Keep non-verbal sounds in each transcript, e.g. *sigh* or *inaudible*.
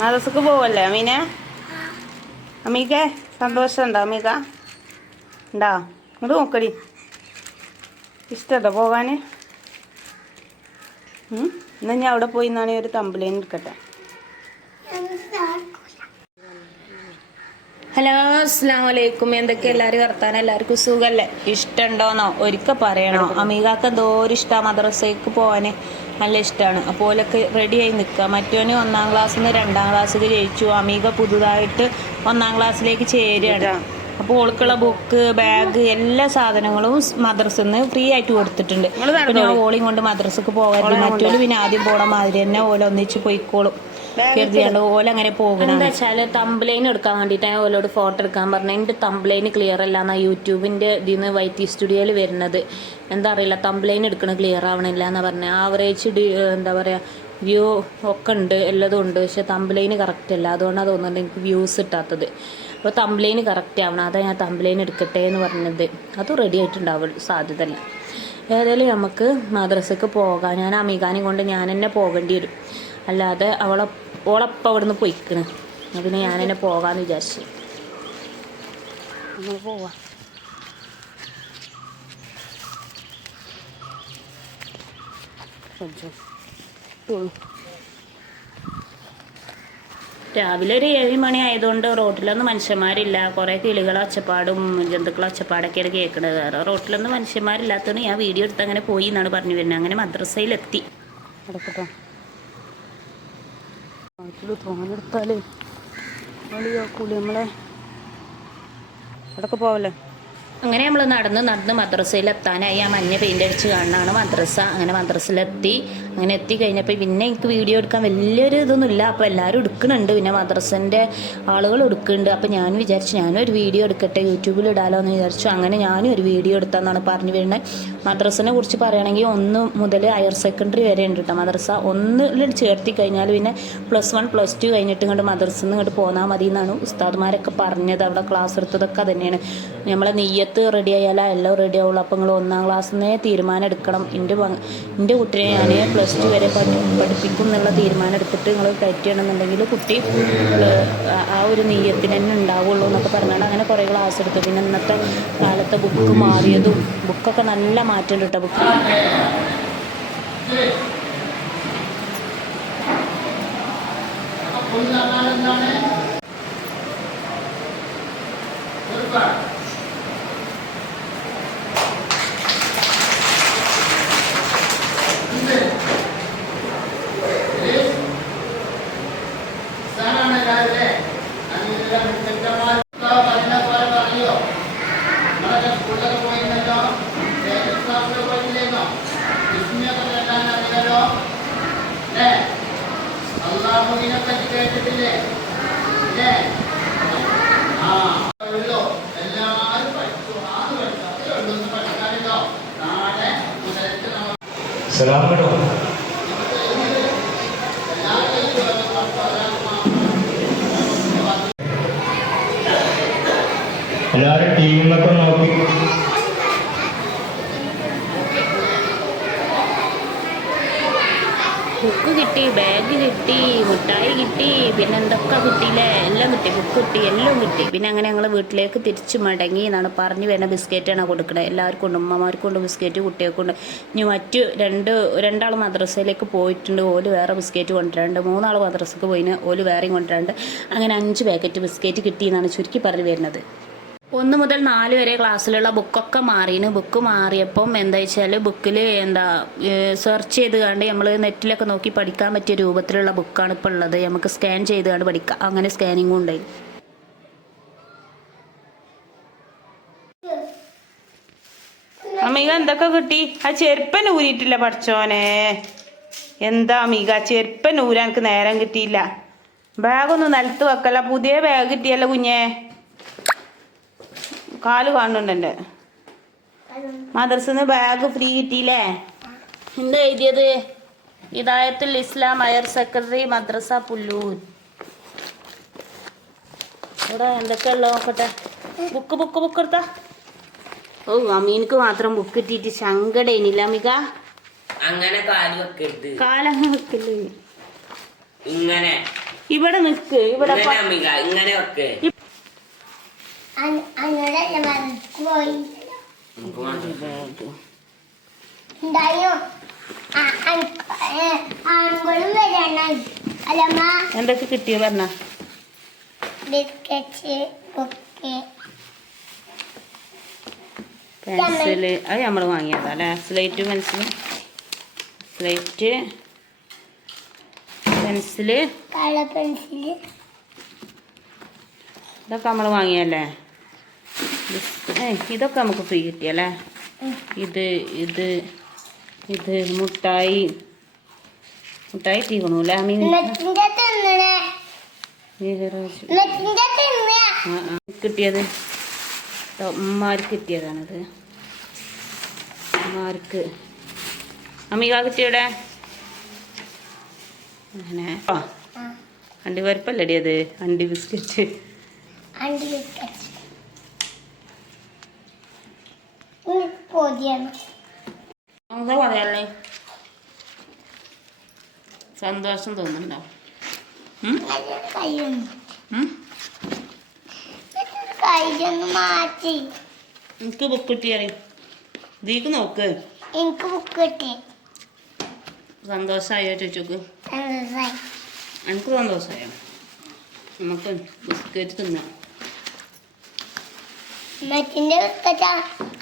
മദ്രസക്ക് പോവല്ലേ അമീനെ? അമ്മീക്കെ സന്തോഷമുണ്ടോ അമ്മീക്ക ഉണ്ടോ? ഇങ്ങോട്ട് നോക്കടി. ഇഷ്ടമുണ്ടോ പോകാന് ഉം? എന്നാ ഞാൻ അവിടെ പോയി എന്നാണെങ്കിൽ ഒരു തമ്പിലേന്ന് എടുക്കട്ടെ. ഹലോ അസ്സാം വലൈക്കും എന്തൊക്കെ? എല്ലാവരും വർത്താനം എല്ലാവർക്കും സുഖല്ലേ? ഇഷ്ടമുണ്ടോന്നോ ഒരിക്കൽ പറയണോ? അമീകാക്ക് എന്തോരം ഇഷ്ടമാണ് മദ്രസയ്ക്ക് പോകാൻ നല്ല ഇഷ്ടമാണ് അപ്പോൾ ഓലൊക്കെ റെഡിയായി നിൽക്കുക മറ്റോന് ഒന്നാം ക്ലാസ്സിൽ നിന്ന് രണ്ടാം ക്ലാസ്സിൽ ജയിച്ചു. അമീക പുതുതായിട്ട് ഒന്നാം ക്ലാസ്സിലേക്ക് ചേരുകയാണ് അപ്പോൾ ഓൾക്കുള്ള ബുക്ക് ബാഗ് എല്ലാ സാധനങ്ങളും മദ്രസയിൽ നിന്ന് ഫ്രീ ആയിട്ട് കൊടുത്തിട്ടുണ്ട്. പിന്നെ ഓളിയും കൊണ്ട് മദ്രസക്ക് പോകാറില്ല മറ്റോൽ പിന്നെ ആദ്യം പോണ മാതിരി തന്നെ ഓല ഒന്നിച്ച് പോയിക്കോളും. കരുതിയാണ്ട് ഓല അങ്ങനെ പോകണം എന്താ വെച്ചാൽ തമ്പ്ലൈൻ എടുക്കാൻ വേണ്ടിയിട്ട് ഞാൻ ഓലോട് ഫോട്ടോ എടുക്കാൻ പറഞ്ഞു എന്റെ തമ്പ്ലൈൻ ക്ലിയർ അല്ല എന്നാ യൂട്യൂബിന്റെ ഇതിൽ നിന്ന് വൈറ്റി സ്റ്റുഡിയോയിൽ വരുന്നത്. എന്താ അറിയില്ല തമ്പ്ലൈൻ എടുക്കണ ക്ലിയർ ആവണില്ല എന്നാ പറഞ്ഞത് ആവറേജ് എന്താ പറയാ വ്യൂ ഒക്കെ ഉണ്ട് എല്ലതും ഉണ്ട് പക്ഷെ തമ്പ്ലൈൻ കറക്റ്റ് അല്ല. അതുകൊണ്ടാണ് തോന്നുന്നത് എനിക്ക് വ്യൂസ് കിട്ടാത്തത്. അപ്പോൾ തമ്പ്ലൈന് കറക്റ്റ് ആവണം. അതാ ഞാൻ തമ്പ്ലൈൻ എടുക്കട്ടെ എന്ന് പറഞ്ഞത്. അത് റെഡി ആയിട്ടുണ്ടാവും സാധ്യത അല്ല ഏതായാലും നമുക്ക് മദ്രസക്ക് പോകാം. ഞാൻ അമീഖാനെ കൊണ്ട് ഞാൻ തന്നെ പോകേണ്ടി വരും. അല്ലാതെ അവളെ ഓളപ്പം അവിടെ നിന്ന് പൊയ്ക്കണ്. പിന്നെ ഞാനെന്നെ പോകാന്ന് വിചാരിച്ചു. നമ്മൾ പോവാം. രാവിലെ ഒരു ഏഴ് മണി ആയതുകൊണ്ട് റോട്ടിലൊന്നും മനുഷ്യന്മാരില്ല. കുറേ കിളികളെ ഒച്ചപ്പാടും ജന്തുക്കളെ ഒച്ചപ്പാടൊക്കെയാണ് കേൾക്കുന്നത് വേറെ റോട്ടിലൊന്നും മനുഷ്യന്മാരില്ലാത്തതുകൊണ്ട് ഞാൻ വീഡിയോ എടുത്ത് അങ്ങനെ പോയി എന്നാണ് പറഞ്ഞു വരുന്നത്. അങ്ങനെ മദ്രസയിലെത്തി. നാട്ടിൽ തോന്നെടുത്താലേ കുളി നമ്മളെ അടക്ക പോവല്ലേ? അങ്ങനെ നമ്മൾ നടന്ന് നടന്ന് മദ്രസയിൽ എത്താനായി ആ മഞ്ഞ പെയിന്റ് അടിച്ച് കാണാനാണ് മദ്രസ. അങ്ങനെ മദ്രസയിലെത്തി. അങ്ങനെ എത്തി കഴിഞ്ഞപ്പോൾ പിന്നെ എനിക്ക് വീഡിയോ എടുക്കാൻ വലിയൊരു ഇതൊന്നുമില്ല. അപ്പോൾ എല്ലാവരും എടുക്കുന്നുണ്ട്. പിന്നെ മദ്രസന്റെ ആളുകൾ എടുക്കുന്നുണ്ട്. അപ്പോൾ ഞാൻ വിചാരിച്ചു ഞാനും ഒരു വീഡിയോ എടുക്കട്ടെ യൂട്യൂബിൽ ഇടാലോ എന്ന് വിചാരിച്ചു. അങ്ങനെ ഞാനും ഒരു വീഡിയോ എടുത്താന്നാണ് പറഞ്ഞു വരുന്നത് മദ്രസനെ കുറിച്ച് പറയുകയാണെങ്കിൽ ഒന്ന് മുതൽ ഹയർ സെക്കൻഡറി വരെ ഉണ്ട് കേട്ടോ മദ്രസ. ഒന്നിൽ ചേർത്തി കഴിഞ്ഞാൽ പിന്നെ പ്ലസ് വൺ പ്ലസ് ടു കഴിഞ്ഞിട്ട് ഇങ്ങോട്ട് മദ്രസയിൽ നിന്ന് ഇങ്ങോട്ട് പോന്നാൽ മതി എന്നാണ് ഉസ്താദ്മാരൊക്കെ പറഞ്ഞത്. അവിടെ ക്ലാസ് എടുത്തതൊക്കെ തന്നെയാണ്. നമ്മളെ നെയ്യത്ത് റെഡി ആയാലോ എല്ലാം റെഡി ആവുള്ളൂ. അപ്പം നിങ്ങൾ ഒന്നാം ക്ലാസ്സിൽ നിന്നേ തീരുമാനം എടുക്കണം. എന്റെ എന്റെ കുട്ടിയെ ഞാൻ പ്ലസ് ടു വരെ പഠി പഠിപ്പിക്കും എന്നുള്ള തീരുമാനം എടുത്തിട്ട് നിങ്ങൾ കയറ്റുകയാണെന്നുണ്ടെങ്കിൽ കുട്ടി ആ- ഒരു നീയത്തിന് തന്നെ ഉണ്ടാവുള്ളൂ എന്നൊക്കെ പറഞ്ഞാൽ അങ്ങനെ കുറേ ക്ലാസ് എടുത്തു പിന്നെ ഇന്നത്തെ കാലത്തെ ബുക്ക് മാറിയതും ബുക്കൊക്കെ നല്ല മാറ്റം കിട്ടുക ബുക്ക് അള്ളാഹുവിനെ സലാം കേട്ടോ. എല്ലാവരും ടീമൊക്കെ നോക്കി ബുക്ക് കിട്ടി ബാഗ് കിട്ടി മിഠായി കിട്ടി പിന്നെ എന്തൊക്കെ കിട്ടിയില്ലേ? എല്ലാം കിട്ടി ബുക്ക് കിട്ടി എല്ലാം കിട്ടി. പിന്നെ അങ്ങനെ ഞങ്ങൾ വീട്ടിലേക്ക് തിരിച്ചു മടങ്ങി എന്നാണ് പറഞ്ഞു വരുന്ന ബിസ്ക്കറ്റാണ് കൊടുക്കണത് എല്ലാവർക്കും ഉണ്ട് ഉമ്മമാർക്കും ഉണ്ട് ബിസ്ക്കറ്റ് കുട്ടികൾക്കുണ്ട് ഇനി മറ്റു രണ്ട് രണ്ടാൾ മദ്രസയിലേക്ക് പോയിട്ടുണ്ട്. ഓൽ വേറെ ബിസ്ക്കറ്റ് കൊണ്ടുവരാണ്ട് മൂന്നാൾ മദ്രസക്ക് പോയിന്. ഓൽ വേറെയും കൊണ്ടുവരാണ്ട് അങ്ങനെ അഞ്ച് പാക്കറ്റ് ബിസ്ക്കറ്റ് കിട്ടി എന്നാണ് ചുരുക്കി പറഞ്ഞു വരുന്നത്. ഒന്ന് മുതൽ നാല് വരെ ക്ലാസ്സിലുള്ള ബുക്കൊക്കെ മാറിയിന് ബുക്ക് മാറിയപ്പം എന്താ വെച്ചാൽ ബുക്കിൽ എന്താ സെർച്ച് ചെയ്ത് കണ്ട് നമ്മൾ നെറ്റിലൊക്കെ നോക്കി പഠിക്കാൻ പറ്റിയ രൂപത്തിലുള്ള ബുക്കാണ് ഇപ്പോൾ ഉള്ളത് നമുക്ക് സ്കാൻ ചെയ്ത് കണ്ട് പഠിക്കാം. അങ്ങനെ സ്കാനിങ്ങും ഉണ്ടായി അമിക എന്തൊക്കെ കിട്ടി? ആ ചെരുപ്പൻ ഊരിയിട്ടില്ല പഠിച്ചോനെ. എന്താ അമിക ചെരുപ്പൻ ഊരാൻ എനിക്ക് നേരം കിട്ടിയില്ല. ബാഗൊന്നും നിലത്ത് വെക്കല്ല. പുതിയ ബാഗ് കിട്ടിയല്ലോ കുഞ്ഞേ. കാൽ കാണുന്നുണ്ട് എന്റെ. മദർസിന്ന് ബാഗ് ഫ്രീ കിട്ടിയില്ലേ? എന്താ എഴുതിയത്? Hidayathul Islam higher secretary Madrasa Pullur. ഇവിടെ എന്തൊക്കെയുള്ള നോക്കട്ടെ. ബുക്ക് ബുക്ക് ബുക്ക് എടുത്താ? ഓ അമീനക്ക് മാത്രം ബുക്ക് കിട്ടിയിട്ട് ശങ്കടേനില്ല അമിക അങ്ങനെ കാൽ വെക്കരുത്. വെക്കല്ലേ? ഇങ്ങനെ. ഇവിടെ നിൽക്ക് ഇവിടെ ഇങ്ങനെ വെക്ക് അന്നോടല്ല മറന്നു പോയി നമുക്ക് വേണ്ട. ഉണ്ടായോ ആണുങ്ങളും വരണം അല്ലമ്മ എന്തൊക്കെ കിട്ടിയ പറഞ്ഞ? ബിസ്ക്കറ്റ് ഒക്കെ പെൻസിൽ. അത് നമ്മൾ വാങ്ങിയതാ അല്ലേ? Slate pencil slate. Pencil. Colour pencil. ഇതൊക്കെ നമ്മൾ വാങ്ങിയല്ലേ ഇതൊക്കെ നമുക്ക് ഫ്രീ കിട്ടിയല്ലേ ഇത് ഇത് ഇത് മുട്ടായി മുട്ടായി തീക്കണു അല്ലേ അമ്മീ മെറ്റിന്റെ തിന്നണേ നീരാജ് മെറ്റിന്റെ തിന്ന ആ ആ കിട്ടിയത് ട്ടോ, ഉമ്മാർക്ക് കിട്ടിയതാണിത് ഉമ്മാർക്ക് അമ്മിക കിട്ടിയവിടെ അങ്ങനെ ആ അണ്ടി പരിപ്പല്ലടി അത് അണ്ടി ബിസ്ക്കറ്റ് അണ്ടി ബിസ്ക്കറ്റ് എന്താ പറയാല്ലേ സന്തോഷം തോന്നുന്നുണ്ടോ? എനിക്ക് ബുക്ക് കിട്ടിയാറി ദീക്ക് നോക്ക്. എനിക്ക് ബുക്ക് കിട്ടി. സന്തോഷമായോ സന്തോഷായി. എനിക്ക് സന്തോഷമായോ നമുക്ക് ബിസ്ക്കറ്റ് തിന്നാം.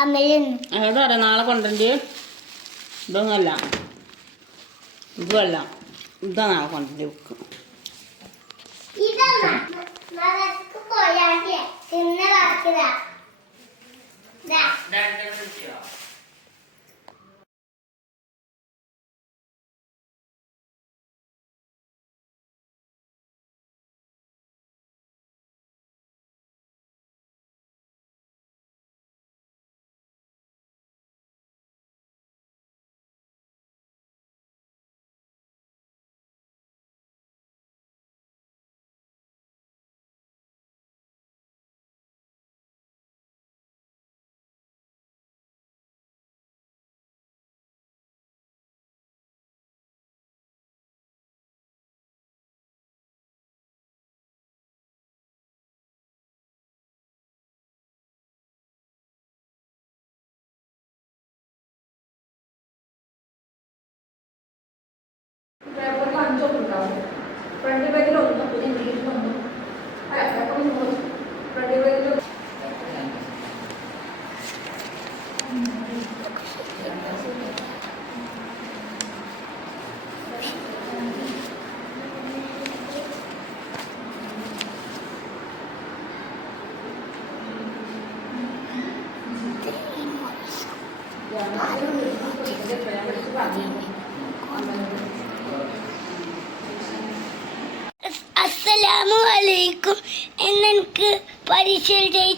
അമ്മയിലുന്നു ഏതാ നാളെ കൊണ്ടുവരണ്ടേ. ഇതൊന്നുമല്ല. ഇതുമല്ല ഇതാ നാളെ കൊണ്ടുവരണ്ടേ ബുക്ക്. பண்டிகை பைக்கில் ஒன்று புதிய வீடு ஒன்று அது அக்கௌண்ட் போச்சு பண்டிகை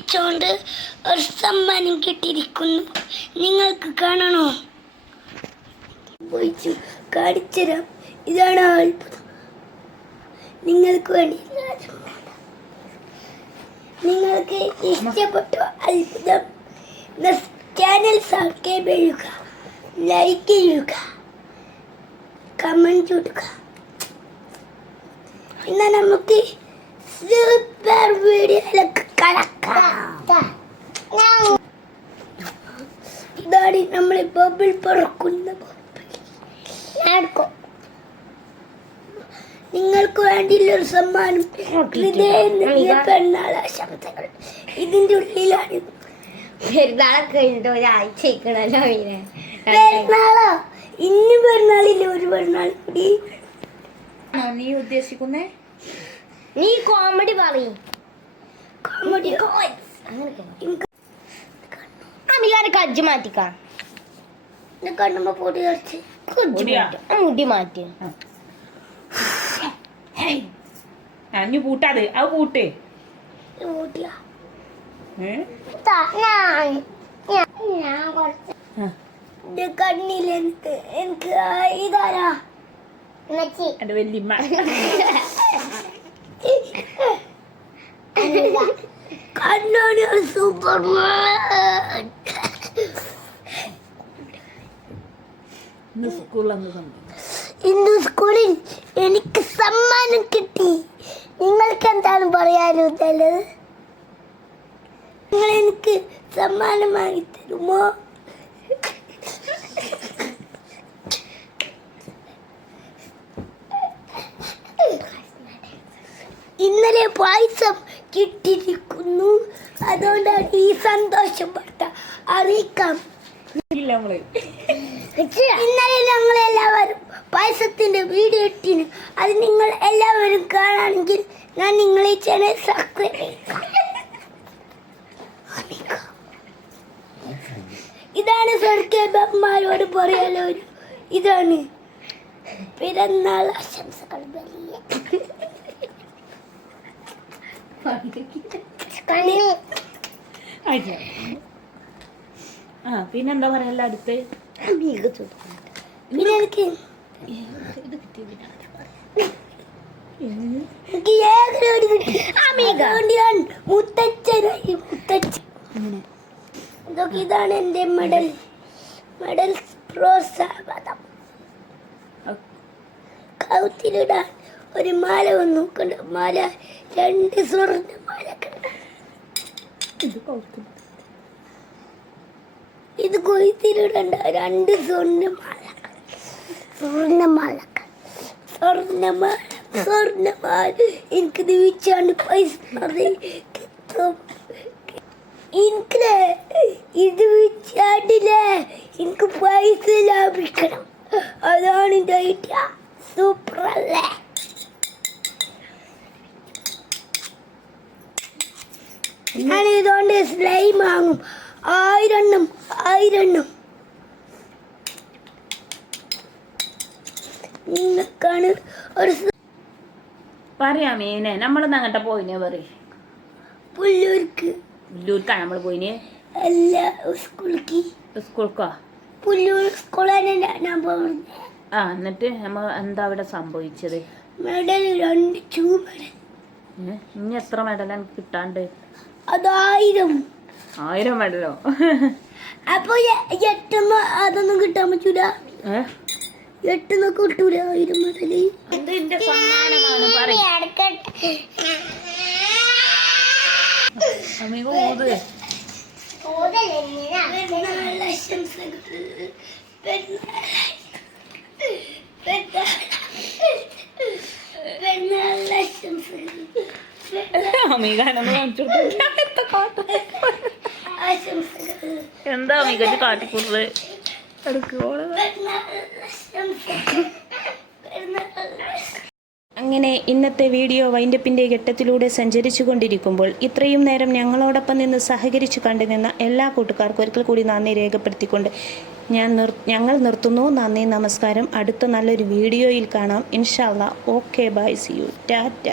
പരീക്ഷയിൽ ഒരു സമ്മാനം കിട്ടിയിരിക്കുന്നു. നിങ്ങൾക്ക് കാണണോ? പോയിച്ചു കാണിച്ചുതരാം. ഇതാണ് അത്ഭുതം. നിങ്ങൾക്ക് വേണ്ടി. നിങ്ങൾക്ക് ഇഷ്ടപ്പെട്ട അത്ഭുതം ചാനൽ സബ്സ്ക്രൈബ് ചെയ്യുക ലൈക്ക് ചെയ്യുക കമന്റ് കൊടുക്കുക എന്നാൽ നമുക്ക് സൂപ്പർ വീഡിയോയിലൊക്കെ ഇതാണ് നമ്മൾ ബബിൾ പറക്കുന്ന നിങ്ങൾക്ക് വേണ്ടിയുള്ള ഒരു സമ്മാനം. ഹൃദയം നിറഞ്ഞ പെരുന്നാൾ ആശംസകൾ ഇതിന്റെ ഉള്ളിലാണ്. പെരുന്നാളൊക്കെ കഴിഞ്ഞിട്ട് ഒരാഴ്ച ആയിക്കണല്ലോ പിന്നെ പെരുന്നാളോ? ഇന്ന് പെരുന്നാളില്ല? ഒരു പെരുന്നാൾ കൂടി. നീ ഉദ്ദേശിക്കുന്നേ? നീ കോമഡി പറയും. അമികാരെ കജ്ജ് മാറ്റിക്കാം. കണ്ണുമ്പോ പൊടി കുറച്ച്. മുടി മാറ്റി. അഞ്ഞു പൂട്ടാതെ അത്. പൂട്ടേ. കണ്ണിൽ എനിക്ക് ഇതാരാ? വല്യമ്മ. *laughs* കണ്ണാടി സൂപ്പർമാൻ ഇന്ന് ഇന്ന് സ്കൂളിൽ എനിക്ക് സമ്മാനം കിട്ടി. നിങ്ങൾക്ക് എന്താണ് പറയാനുള്ളത് നിങ്ങൾ എനിക്ക് സമ്മാനമായി തരുമോ? ഇന്നലെ പായസം കിട്ടിയിരിക്കുന്നു. അതുകൊണ്ടാണ് ഈ സന്തോഷം വാർത്ത അറിയിക്കാം. ഇന്നലെ ഞങ്ങൾ എല്ലാവരും പായസത്തിന്റെ വീഡിയോ ഇട്ടിന്. അത് നിങ്ങൾ എല്ലാവരും കാണാണെങ്കിൽ ഞാൻ നിങ്ങളെ ചാനൽ സബ്സ്ക്രൈബ് ഇതാണ് സർക്കേബന്മാരോട് പറയാലോ ഒരു ഇതാണ്. പിറന്നാൾ ആശംസകൾ വലിയ. ആ പിന്നെന്താ പറയല്ല അടുത്ത്? പിന്നെ ഇതാണ് എന്റെ മെഡൽ. മെഡൽ കൗത്തിലിടാൻ ഒരു മാല വന്നു. നോക്കണ്ട മാല രണ്ട് സ്വർണ മാല ഇത് കൊയ്ത്തിലിടണ്ട. രണ്ട് സ്വർണമാല. സ്വർണമാല സ്വർണമാല സ്വർണമാല. എനിക്ക് ദിവിച്ചാണ് പൈസ എനിക്ക് ഇത് വെച്ചാണ്ടില്ലേ എനിക്ക് പൈസ ലാഭിക്കണം. അതാണ് എന്റെ ഐഡിയ സൂപ്പർ അല്ലേ ഞാൻ ഇതുകൊണ്ട് സ്ലൈം വാങ്ങും. ആയിരെണ്ണം ആയിരെണ്ണം. നിങ്ങൾക്കാണ് ഒരു പറയാ മീനെ. നമ്മളൊന്ന് അങ്ങോട്ട് പോയിനെ പറയും. പുല്ലൂർക്ക്. പുല്ലൂർക്കാണ് നമ്മൾ പോയിന്? അല്ല സ്കൂൾക്ക് സ്കൂൾക്കോ പുല്ലൂർ സ്കൂളാണ് ഞാൻ പോകുന്നത് ആ എന്നിട്ട് നമ്മ എന്താ അവിടെ സംഭവിച്ചത്? മെഡൽ രണ്ട് ചൂ മെഡൽ ഇനി എത്ര മെഡലാണ് കിട്ടാണ്ട്? അതായിരം. ആയിരം വേണ്ടല്ലോ. അപ്പൊ എട്ടെന്ന് അതൊന്നും കിട്ടാൻ പറ്റൂല. എട്ടെന്ന് കിട്ടൂല ആയിരം മുതൽ. പെരുന്നാൾ ആശംസകൾ. *laughs* പെരുന്നാൾ കാണിച്ചു എന്താ അമിക കാട്ടിക്കൂടുന്നത് അങ്ങനെ ഇന്നത്തെ വീഡിയോ വൈൻഡപ്പിന്റെ ഘട്ടത്തിലൂടെ സഞ്ചരിച്ചു കൊണ്ടിരിക്കുമ്പോൾ ഇത്രയും നേരം ഞങ്ങളോടൊപ്പം നിന്ന് സഹകരിച്ചു കണ്ടുനിന്ന എല്ലാ കൂട്ടുകാർക്കും ഒരിക്കൽ കൂടി നന്ദി രേഖപ്പെടുത്തിക്കൊണ്ട് ഞാൻ നിർ ഞങ്ങൾ നിർത്തുന്നു. നന്ദി നമസ്കാരം. അടുത്ത നല്ലൊരു വീഡിയോയിൽ കാണാം. ഇൻഷാല്ല okay bye. See you. Tata.